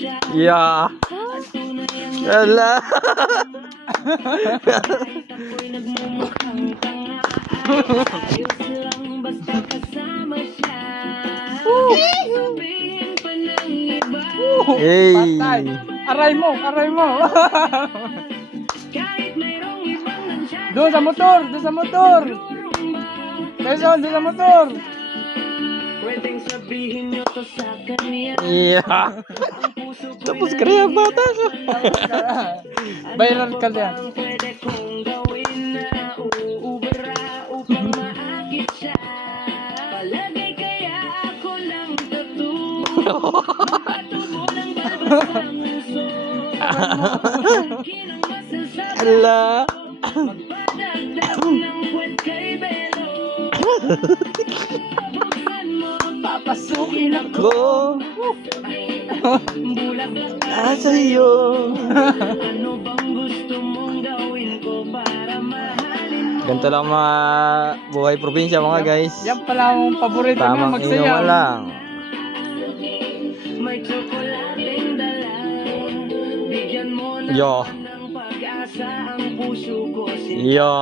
Yeah. Ala. Hey. Patay. Aray mo, aray mo. Doon sa motor, doon sa motor. Tyson, doon sa motor. Yeah. Tapos kaya bata ka. Viral ka yan. Ala. Papasukin ako. Ko. Nasa iyo. Ganito lang mga buhay probinsya mga guys. Yan pala ang paborito na Tamang magsayaw. inuman lang. Yo. Yo.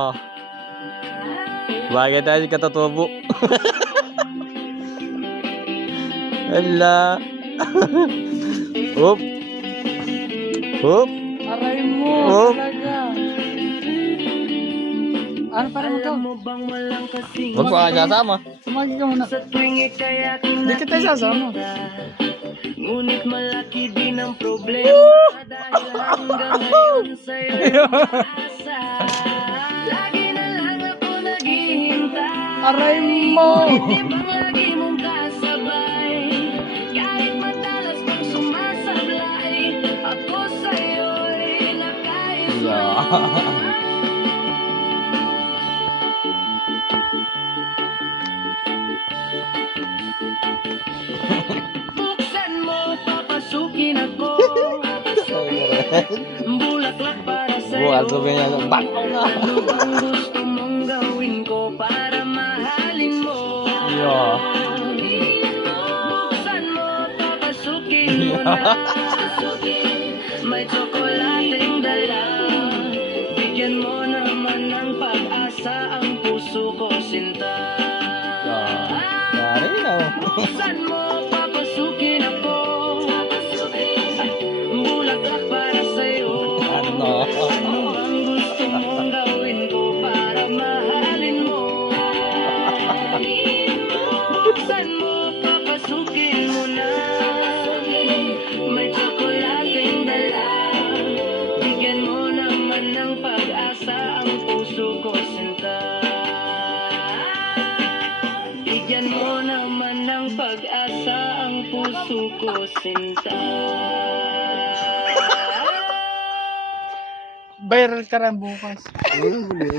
Bagay tayo katatubo. Ala. Hop. Hop. Aray mo, Oh. talaga. Ano para ikaw? Huwag ko ka sasama. Sumagi ka muna. Hindi kita sasama. Ngunit malaki din ang problema dahil hanggang ngayon sa'yo asa. Lagi na lang ako naghihintay. Aray mo. Di bang lagi mong kasabay? Kahit madalas kang sumasablay, ako sa'yo'y nakaismay. Buksan mo, papasukin ako. Bulaklak para sa'yo. Bukas sabi niya, bakaw nga. Ano bang gusto mong gawin ko para mahalin mo? Yo. Buksan mo, papasukin mo na. May tsokolating dala. Bigyan mo naman ng pag-asa ang puso ko, sinta. Yari na. Buksan mo, papasukin ako. Bulaklak para sa'yo. Ano? Ano bang gusto mong gawin ko para mahalin mo? Buksan mo, papasukin mo na. May tsokolating dala. Bigyan mo naman ng pag-asa ang puso ko, sinta. Bigyan mo naman ng pag-asa ang puso ko, sinta. Viral ka rin bukas.